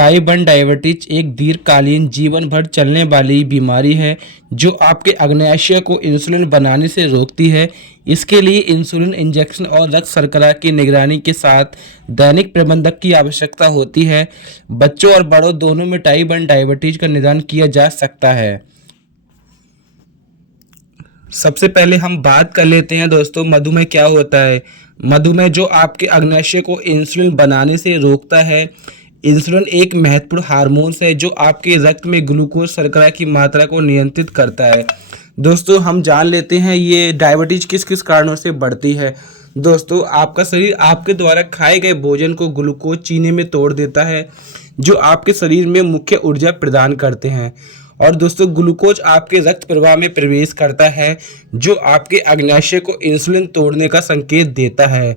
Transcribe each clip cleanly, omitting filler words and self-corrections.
Type 1 diabetes एक दीर्घकालीन जीवन भर चलने वाली बीमारी है जो आपके अग्नाशय को इंसुलिन बनाने से रोकती है। इसके लिए इंसुलिन इंजेक्शन और रक्त शर्करा की निगरानी के साथ दैनिक प्रबंधक की आवश्यकता होती है। बच्चों और बड़ों दोनों में टाइप 1 डायबिटीज का निदान किया जा सकता है। सबसे पहले हम बात कर लेते हैं दोस्तों, मधुमेह क्या होता है। मधुमेह जो आपके अग्नाशय को इंसुलिन बनाने से रोकता है। इंसुलिन एक महत्वपूर्ण हार्मोन्स है जो आपके रक्त में ग्लूकोज शर्करा की मात्रा को नियंत्रित करता है। दोस्तों हम जान लेते हैं ये डायबिटीज किस किस कारणों से बढ़ती है। दोस्तों आपका शरीर आपके द्वारा खाए गए भोजन को ग्लूकोज चीनी में तोड़ देता है जो आपके शरीर में मुख्य ऊर्जा प्रदान करते हैं। और दोस्तों ग्लूकोज आपके रक्त प्रवाह में प्रवेश करता है जो आपके अग्नाशय को इंसुलिन तोड़ने का संकेत देता है।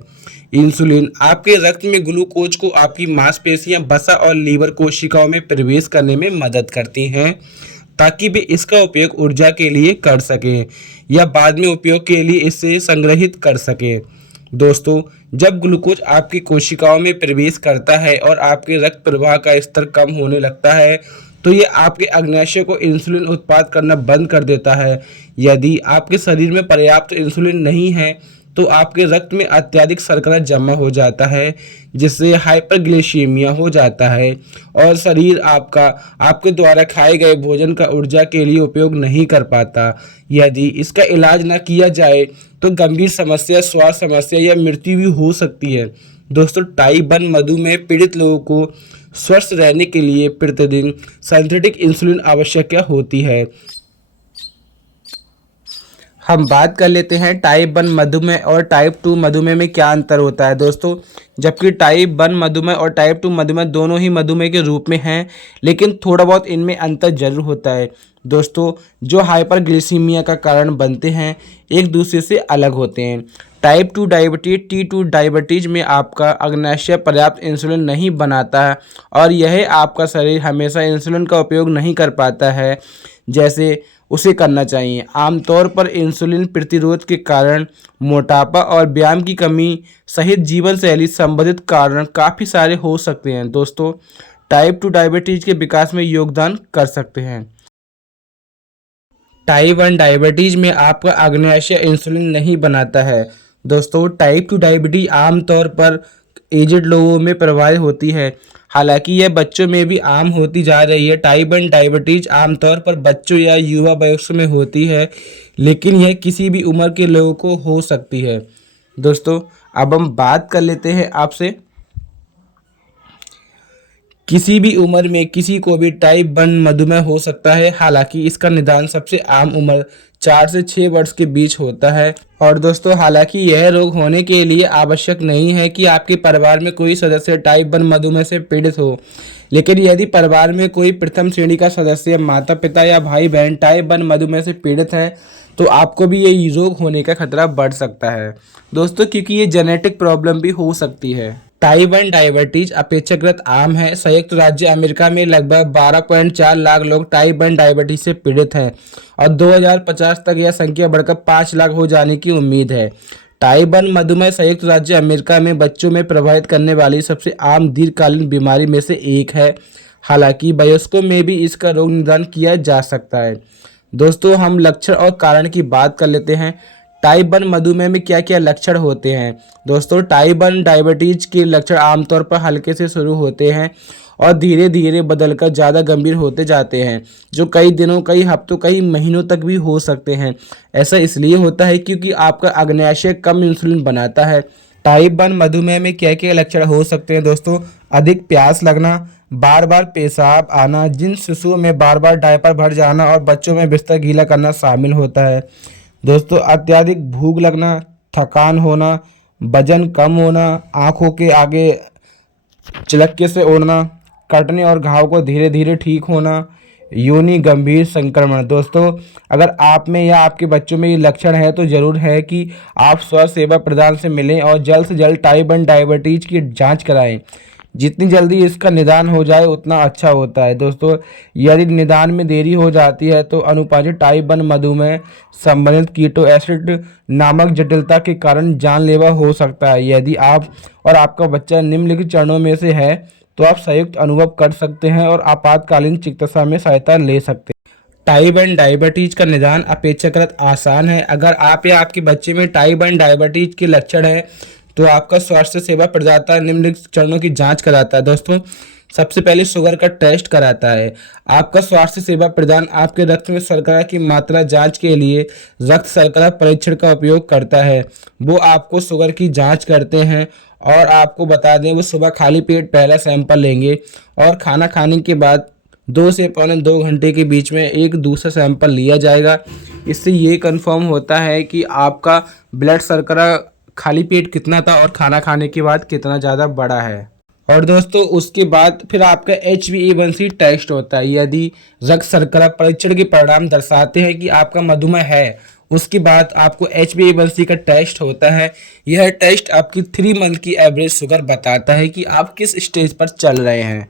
इंसुलिन आपके रक्त में ग्लूकोज को आपकी मांसपेशियां, वसा और लीवर कोशिकाओं में प्रवेश करने में मदद करती हैं ताकि वे इसका उपयोग ऊर्जा के लिए कर सकें या बाद में उपयोग के लिए इसे संग्रहित कर सकें। दोस्तों जब ग्लूकोज आपकी कोशिकाओं में प्रवेश करता है और आपके रक्त प्रवाह का स्तर कम होने लगता है तो ये आपके अग्नाशय को इंसुलिन उत्पाद करना बंद कर देता है। यदि आपके शरीर में पर्याप्त इंसुलिन नहीं है तो आपके रक्त में अत्यधिक शर्करा जमा हो जाता है जिससे हाइपरग्लाइसीमिया हो जाता है और शरीर आपके द्वारा खाए गए भोजन का ऊर्जा के लिए उपयोग नहीं कर पाता। यदि इसका इलाज न किया जाए तो गंभीर समस्या, स्वास्थ्य समस्या या मृत्यु भी हो सकती है। दोस्तों टाइप 1 मधुमेह पीड़ित लोगों को स्वस्थ रहने के लिए प्रतिदिन सिंथेटिक इंसुलिन आवश्यक होती है। हम बात कर लेते हैं टाइप 1 मधुमेह और टाइप 2 मधुमेह में क्या अंतर होता है। दोस्तों जबकि टाइप 1 मधुमेह और टाइप 2 मधुमेह दोनों ही मधुमेह के रूप में हैं लेकिन थोड़ा बहुत इनमें अंतर जरूर होता है। दोस्तों जो हाइपरग्लाइसीमिया का कारण बनते हैं एक दूसरे से अलग होते हैं। टाइप 2 डायबिटीज T2 डायबिटीज में आपका अग्नाशय पर्याप्त इंसुलिन नहीं बनाता है और यह आपका शरीर हमेशा इंसुलिन का उपयोग नहीं कर पाता है जैसे उसे करना चाहिए। आमतौर पर इंसुलिन प्रतिरोध के कारण मोटापा और व्यायाम की कमी सहित जीवन शैली संबंधित कारण काफ़ी सारे हो सकते हैं। दोस्तों टाइप 2 डायबिटीज के विकास में योगदान कर सकते हैं। टाइप 1 डायबिटीज में आपका अग्नाशय इंसुलिन नहीं बनाता है। दोस्तों टाइप 2 डायबिटीज आमतौर पर एजेड लोगों में प्रभावित होती है, हालांकि यह बच्चों में भी आम होती जा रही है। टाइप 1 डायबिटीज आमतौर पर बच्चों या युवा वयस्क में होती है लेकिन यह किसी भी उम्र के लोगों को हो सकती है। दोस्तों अब हम बात कर लेते हैं आपसे, किसी भी उम्र में किसी को भी टाइप 1 मधुमेह हो सकता है। हालांकि इसका निदान सबसे आम उम्र 4 से 6 वर्ष के बीच होता है। और दोस्तों हालांकि यह रोग होने के लिए आवश्यक नहीं है कि आपके परिवार में कोई सदस्य टाइप 1 मधुमेह से पीड़ित हो, लेकिन यदि परिवार में कोई प्रथम श्रेणी का सदस्य, माता पिता या भाई बहन टाइप 1 मधुमेह से पीड़ित है तो आपको भी ये रोग होने का खतरा बढ़ सकता है दोस्तों, क्योंकि ये जेनेटिक प्रॉब्लम भी हो सकती है। टाइप 1 डायबिटीज अपेक्षाकृत आम है। संयुक्त राज्य अमेरिका में लगभग 12.4 लाख लोग टाइप 1 डायबिटीज से पीड़ित हैं और 2050 तक यह संख्या बढ़कर 5 लाख हो जाने की उम्मीद है। टाइप 1 मधुमेह संयुक्त राज्य अमेरिका में बच्चों में प्रभावित करने वाली सबसे आम दीर्घकालीन बीमारी में से एक है। हालांकि वयस्कों में भी इसका रोग निदान किया जा सकता है। दोस्तों हम लक्षण और कारण की बात कर लेते हैं। टाइप 1 मधुमेह में क्या क्या लक्षण होते हैं। दोस्तों टाइप 1 डायबिटीज के लक्षण आमतौर पर हल्के से शुरू होते हैं और धीरे धीरे बदलकर ज़्यादा गंभीर होते जाते हैं जो कई दिनों, कई हफ्तों, कई महीनों तक भी हो सकते हैं। ऐसा इसलिए होता है क्योंकि आपका अग्नाशय कम इंसुलिन बनाता है। टाइप 1 मधुमेह में क्या क्या लक्षण हो सकते हैं। दोस्तों अधिक प्यास लगना, बार बार पेशाब आना, जिन शिशुओं में बार बार डायपर भर जाना और बच्चों में बिस्तर गीला करना शामिल होता है। दोस्तों अत्यधिक भूख लगना, थकान होना, वजन कम होना, आँखों के आगे चिलके से उड़ना, कटने और घाव को धीरे धीरे ठीक होना, योनि गंभीर संक्रमण। दोस्तों अगर आप में या आपके बच्चों में ये लक्षण है तो ज़रूर है कि आप स्वास्थ्य सेवा प्रदान से मिलें और जल्द से जल्द टाइप 1 डायबिटीज की जांच कराएं। जितनी जल्दी इसका निदान हो जाए उतना अच्छा होता है। दोस्तों यदि निदान में देरी हो जाती है तो अनुपाजित टाइप 1 मधुमेह संबंधित कीटो एसिड नामक जटिलता के कारण जानलेवा हो सकता है। यदि आप और आपका बच्चा निम्नलिखित चरणों में से है तो आप संयुक्त अनुभव कर सकते हैं और आपातकालीन चिकित्सा में सहायता ले सकते हैं। टाइप 1 डायबिटीज का निदान अपेक्षाकृत आसान है। अगर आप या आपके बच्चे में टाइप 1 डायबिटीज के लक्षण हैं तो आपका स्वास्थ्य सेवा प्रदाता निम्नलिखित चरणों की जांच कराता है। दोस्तों, सबसे पहले शुगर का टेस्ट कराता है। आपका स्वास्थ्य सेवा प्रदान आपके रक्त में शर्करा की मात्रा जांच के लिए रक्त शर्करा परीक्षण का उपयोग करता है। वो आपको शुगर की जांच करते हैं और आपको बता दें, वो सुबह खाली पेट पहला सैंपल लेंगे और खाना खाने के बाद 2 से पौने 2 घंटे के बीच में एक दूसरा सैंपल लिया जाएगा। इससे ये कंफर्म होता है कि आपका ब्लड शर्करा खाली पेट कितना था और खाना खाने के बाद कितना ज़्यादा बढ़ा है। और दोस्तों, उसके बाद फिर आपका HbA1c टेस्ट होता है। यदि रक्त शर्करा परीक्षण के परिणाम दर्शाते हैं कि आपका मधुमेह है, उसके बाद आपको HbA1c का टेस्ट होता है। यह टेस्ट आपकी 3 मंथ की एवरेज शुगर बताता है कि आप किस स्टेज पर चल रहे हैं।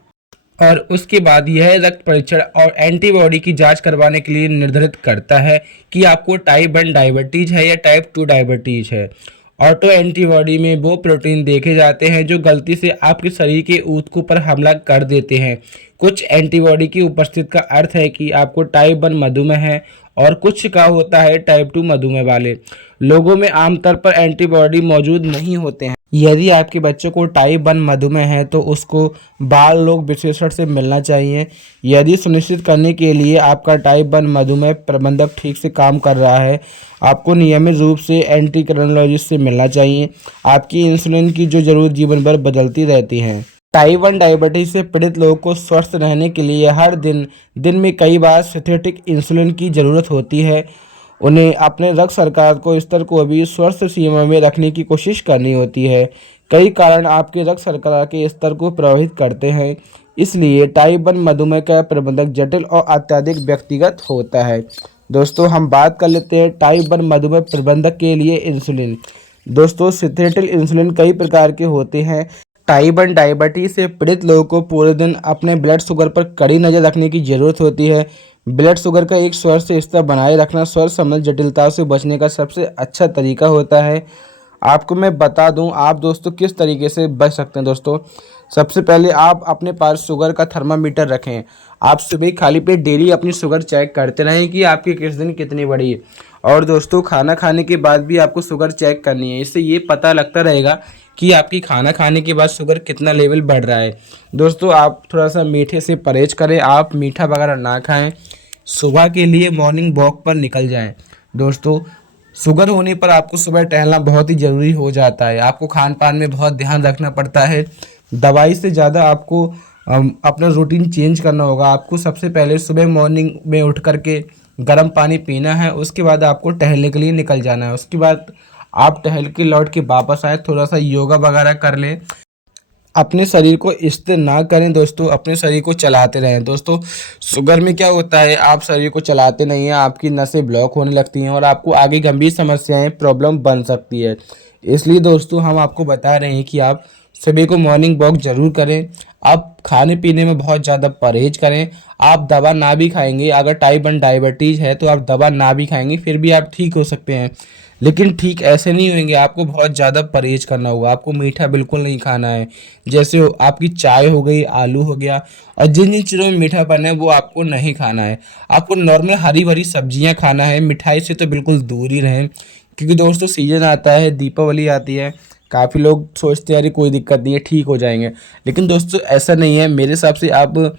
और उसके बाद यह रक्त परीक्षण और एंटीबॉडी की जांच करवाने के लिए निर्धारित करता है कि आपको टाइप 1 डायबिटीज है या टाइप 2 डायबिटीज है। ऑटो एंटीबॉडी में वो प्रोटीन देखे जाते हैं जो गलती से आपके शरीर के ऊतकों पर हमला कर देते हैं। कुछ एंटीबॉडी की उपस्थिति का अर्थ है कि आपको टाइप 1 मधुमेह है और कुछ का होता है टाइप 2 मधुमेह वाले लोगों में आमतौर पर एंटीबॉडी मौजूद नहीं होते हैं। यदि आपके बच्चों को टाइप 1 मधुमेह है तो उसको बाल रोग विशेषज्ञ से मिलना चाहिए। यदि सुनिश्चित करने के लिए आपका टाइप 1 मधुमेह प्रबंधक ठीक से काम कर रहा है, आपको नियमित रूप से एंडोक्राइनोलॉजिस्ट से मिलना चाहिए। आपकी इंसुलिन की जो जरूरत जीवन भर बदलती रहती है। टाइप 1 डायबिटीज से पीड़ित लोगों को स्वस्थ रहने के लिए हर दिन में कई बार सिंथेटिक इंसुलिन की ज़रूरत होती है। उन्हें अपने रक्त शर्करा को स्तर को भी स्वस्थ सीमा में रखने की कोशिश करनी होती है। कई कारण आपके रक्त शर्करा के स्तर को प्रभावित करते हैं, इसलिए टाइप 1 मधुमेह का प्रबंधन जटिल और अत्यधिक व्यक्तिगत होता है। दोस्तों, हम बात कर लेते हैं टाइप 1 मधुमेह प्रबंधक के लिए इंसुलिन। दोस्तों, सिंथेटिक इंसुलिन कई प्रकार के होते हैं। टाइप 1 डायबिटीज से पीड़ित लोगों को पूरे दिन अपने ब्लड शुगर पर कड़ी नज़र रखने की ज़रूरत होती है। ब्लड शुगर का एक स्वस्थ स्तर बनाए रखना स्वास्थ्य संबंधी जटिलताओं से बचने का सबसे अच्छा तरीका होता है। आपको मैं बता दूं आप दोस्तों किस तरीके से बच सकते हैं। दोस्तों, सबसे पहले आप अपने पास शुगर का थर्मामीटर रखें। आप सुबह खाली पेट डेली अपनी शुगर चेक करते रहें कि आपकी किस दिन कितनी बढ़ी है। और दोस्तों, खाना खाने के बाद भी आपको शुगर चेक करनी है। इससे ये पता लगता रहेगा कि आपकी खाना खाने के बाद शुगर कितना लेवल बढ़ रहा है। दोस्तों, आप थोड़ा सा मीठे से परहेज करें। आप मीठा वगैरह ना खाएं। सुबह के लिए मॉर्निंग वॉक पर निकल जाएं। दोस्तों, शुगर होने पर आपको सुबह टहलना बहुत ही ज़रूरी हो जाता है। आपको खान पान में बहुत ध्यान रखना पड़ता है। दवाई से ज़्यादा आपको अपना रूटीन चेंज करना होगा। आपको सबसे पहले सुबह मॉर्निंग में उठ करके गर्म पानी पीना है। उसके बाद आपको टहलने के लिए निकल जाना है। उसके बाद आप टहल के लौट के वापस आए, थोड़ा सा योगा वगैरह कर लें। अपने शरीर को स्थिर ना करें दोस्तों, अपने शरीर को चलाते रहें। दोस्तों, शुगर में क्या होता है, आप शरीर को चलाते नहीं हैं, आपकी नसें ब्लॉक होने लगती हैं और आपको आगे गंभीर समस्याएं प्रॉब्लम बन सकती है। इसलिए दोस्तों, हम आपको बता रहे हैं कि आप सभी को मॉर्निंग वॉक जरूर करें। आप खाने पीने में बहुत ज़्यादा परहेज करें। आप दवा ना भी खाएंगे, अगर टाइप 1 डायबिटीज़ है तो आप दवा ना भी खाएंगे फिर भी आप ठीक हो सकते हैं। लेकिन ठीक ऐसे नहीं होंगे, आपको बहुत ज़्यादा परहेज करना होगा। आपको मीठा बिल्कुल नहीं खाना है। जैसे आपकी चाय हो गई, आलू हो गया, और जिन जिन चीज़ों में मीठापन है वो आपको नहीं खाना है। आपको नॉर्मल हरी भरी सब्जियां खाना है। मिठाई से तो बिल्कुल दूर ही रहें, क्योंकि दोस्तों सीजन आता है, दीपावली आती है। काफ़ी लोग सोचते हैं अरे कोई दिक्कत नहीं है, ठीक हो जाएंगे। लेकिन दोस्तों ऐसा नहीं है। मेरे हिसाब से आप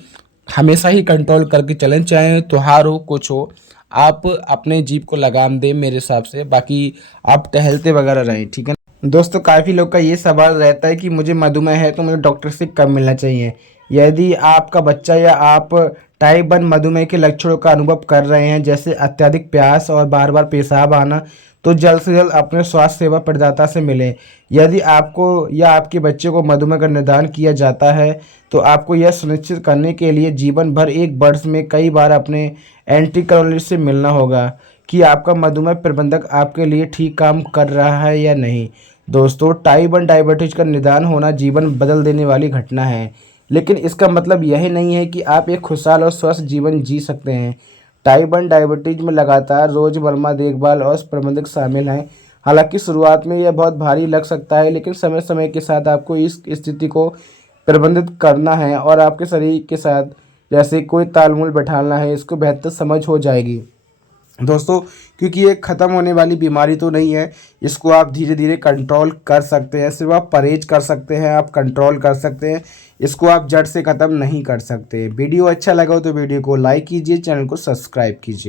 हमेशा ही कंट्रोल करके चलें, चाहे त्योहार हो कुछ हो, आप अपने जीभ को लगाम दें मेरे हिसाब से। बाकी आप टहलते वगैरह रहें, ठीक है ना। दोस्तों, काफ़ी लोग का ये सवाल रहता है कि मुझे मधुमेह है तो मुझे डॉक्टर से कब मिलना चाहिए। यदि आपका बच्चा या आप टाइप 1 मधुमेह के लक्षणों का अनुभव कर रहे हैं, जैसे अत्यधिक प्यास और बार बार पेशाब आना, तो जल्द से जल्द अपने स्वास्थ्य सेवा प्रदाता से मिलें। यदि आपको या आपके बच्चे को मधुमेह का निदान किया जाता है तो आपको यह सुनिश्चित करने के लिए जीवन भर एक वर्ष में कई बार अपने एंडोक्राइनोलॉजिस्ट से मिलना होगा कि आपका मधुमेह प्रबंधक आपके लिए ठीक काम कर रहा है या नहीं। दोस्तों, टाइप 1 डायबिटीज का निदान होना जीवन बदल देने वाली घटना है, लेकिन इसका मतलब यही नहीं है कि आप एक खुशहाल और स्वस्थ जीवन जी सकते हैं। टाइप 1 डायबिटीज में लगातार रोजमर्रा देखभाल और प्रबंधक शामिल हैं। हालांकि शुरुआत में यह बहुत भारी लग सकता है, लेकिन समय समय के साथ आपको इस स्थिति को प्रबंधित करना है और आपके शरीर के साथ जैसे कोई तालमेल बैठाना है, इसको बेहतर समझ हो जाएगी दोस्तों। क्योंकि ये ख़त्म होने वाली बीमारी तो नहीं है, इसको आप धीरे धीरे कंट्रोल कर सकते हैं। सिर्फ आप परहेज कर सकते हैं, आप कंट्रोल कर सकते हैं, इसको आप जड़ से ख़त्म नहीं कर सकते। वीडियो अच्छा लगा हो तो वीडियो को लाइक कीजिए, चैनल को सब्सक्राइब कीजिए।